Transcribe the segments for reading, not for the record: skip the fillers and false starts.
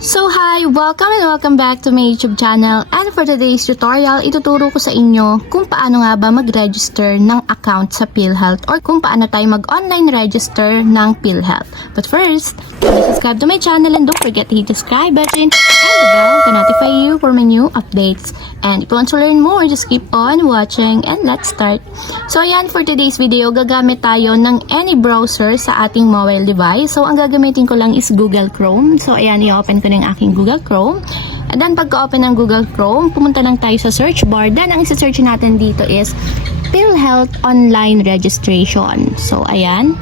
So hi! Welcome back to my YouTube channel, and for today's tutorial, ituturo ko sa inyo kung paano nga ba mag-register ng account sa PhilHealth or kung paano tayo mag-online register ng PhilHealth. But first, please subscribe to my channel and don't forget to hit the subscribe button and the bell to notify you for my new updates. And if you want to learn more, just keep on watching and let's start. So ayan, for today's video, gagamit tayo ng any browser sa ating mobile device. So ang gagamitin ko lang is Google Chrome. So ayan, i-open ko ng aking Google Chrome. And then pagka-open ng Google Chrome, pumunta lang tayo sa search bar. Then ang isa-search natin dito is PhilHealth Online Registration. So ayan.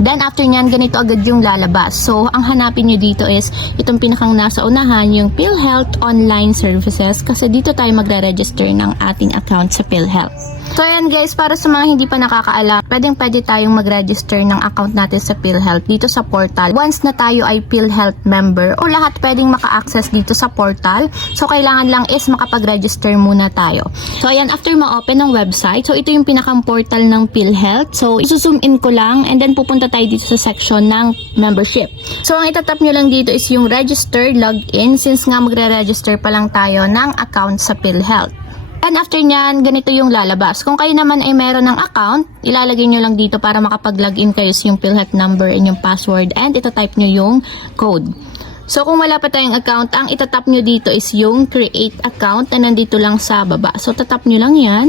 Then after nyan, ganito agad yung lalabas. So ang hanapin nyo dito is itong pinakang nasa unahan, yung PhilHealth Online Services, kasi dito tayo magre-register ng ating account sa PhilHealth. So ayan guys, para sa mga hindi pa nakakaalam, pwede tayong mag-register ng account natin sa PhilHealth dito sa portal. Once na tayo ay PhilHealth member o lahat pwedeng maka-access dito sa portal. So kailangan lang is makapag-register muna tayo. So ayan, after ma-open ng website, so ito yung pinakang portal ng PhilHealth. So isusum in ko lang and then pupunta tayo dito sa section ng membership. So ang itatap nyo lang dito is yung register, login, since nga magre-register pa lang tayo ng account sa PhilHealth. And after nyan, ganito yung lalabas. Kung kayo naman ay meron ng account, ilalagay nyo lang dito para makapag-login kayo sa yung PhilHealth number and yung password, and itatype nyo yung code. So kung wala pa tayong account, ang itatap nyo dito is yung create account na nandito lang sa baba. So tatap nyo lang yan.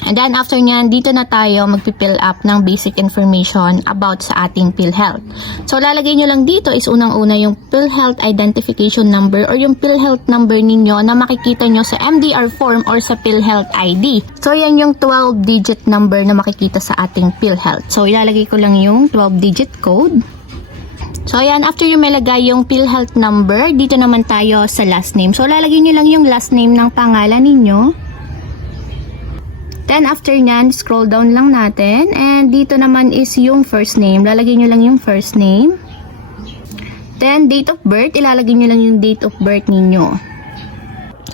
And then after nyan, dito na tayo magpipill up ng basic information about sa ating PhilHealth. So lalagay nyo lang dito is unang-una yung PhilHealth Identification Number or yung PhilHealth number ninyo na makikita nyo sa MDR form or sa PhilHealth ID. So yan yung 12-digit number na makikita sa ating PhilHealth. So ilalagay ko lang yung 12-digit code. So ayan, after yung malagay yung PhilHealth number, dito naman tayo sa last name. So lalagay nyo lang yung last name ng pangalan ninyo. Then after nyan, scroll down lang natin. And dito naman is yung first name. Lalagay nyo lang yung first name. Then date of birth, ilalagay nyo lang yung date of birth ninyo.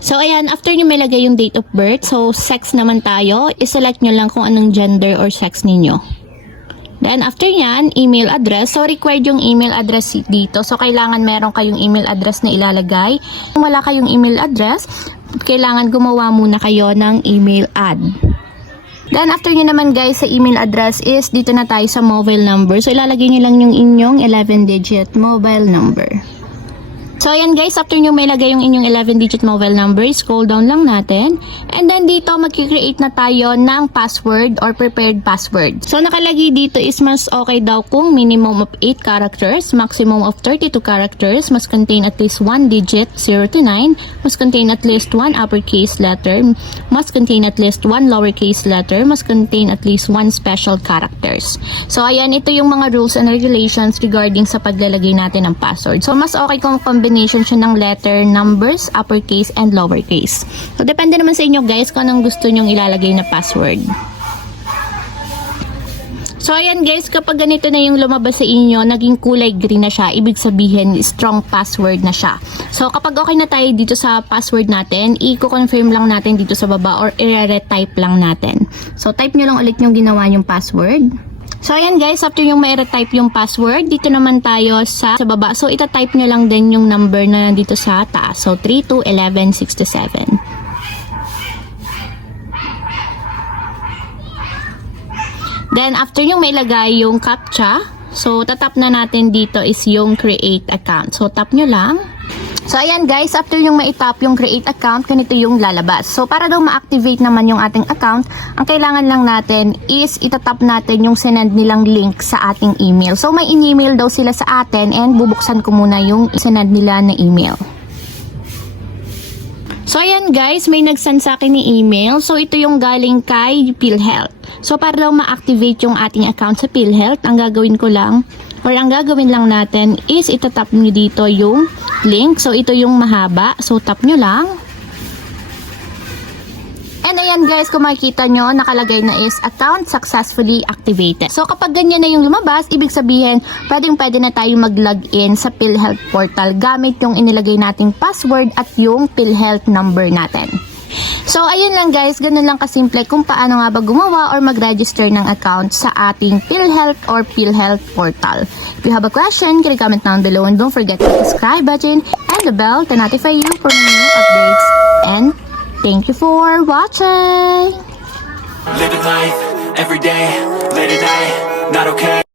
So ayan, after nyo may lagay yung date of birth, so sex naman tayo, iselect nyo lang kung anong gender or sex ninyo. Then after nyan, email address. So required yung email address dito. So kailangan meron kayong email address na ilalagay. Kung wala kayong email address, kailangan gumawa muna kayo ng email ad. Then after nyo naman guys sa email address is dito na tayo sa mobile number. So ilalagay nyo lang yung inyong 11-digit mobile number. So ayan guys, after nyo may lagay yung inyong 11-digit mobile number, scroll down lang natin. And then dito magki-create na tayo ng password or prepared password. So nakalagay dito is mas okay daw kung minimum of 8 characters, maximum of 32 characters, must contain at least 1 digit 0 to 9, must contain at least 1 uppercase letter, must contain at least 1 lowercase letter, must contain at least 1 special characters. So ayan, ito yung mga rules and regulations regarding sa paglalagay natin ng password. So mas okay kung combination siya ng letter, numbers, uppercase, and lowercase. So, depende naman sa inyo guys kung anong gusto nyong ilalagay na password. So, ayan guys, kapag ganito na yung lumabas sa inyo, naging kulay green na siya, ibig sabihin, strong password na siya. So, kapag okay na tayo dito sa password natin, i-confirm lang natin dito sa baba or i-retype lang natin. So, type nyo lang ulit yung ginawa yung password. So ayan guys, after yung may retype yung password, dito naman tayo sa baba. So itatype nyo lang din yung number na nandito sa taas. So 321167. Then after yung may lagay yung CAPTCHA, so tatap na natin dito is yung create account. So tap nyo lang. So ayan guys, after yung maitap yung create account, ganito yung lalabas. So para daw ma-activate naman yung ating account, ang kailangan lang natin is itatap natin yung sinend nilang link sa ating email. So may in-email daw sila sa atin and bubuksan ko muna yung sinend nila na email. So ayan guys, may nag-send sa akin ni email. So ito yung galing kay PhilHealth. So para daw ma-activate yung ating account sa PhilHealth, ang gagawin ko lang or ang gagawin lang natin is itatap nyo dito yung link. So ito yung mahaba. So tap nyo lang. And ayan guys, kung makikita nyo, nakalagay na is account successfully activated. So kapag ganyan na yung lumabas, ibig sabihin, pwede na tayo mag-login sa PhilHealth portal gamit yung inilagay nating password at yung PhilHealth number natin. So, ayun lang guys, ganun lang kasimple kung paano nga ba gumawa or mag-register ng account sa ating PhilHealth or PhilHealth portal. If you have a question, can you comment down below and don't forget to hit the subscribe button and the bell to notify you for new updates. And thank you for watching! Living life, every day, late at night, not okay.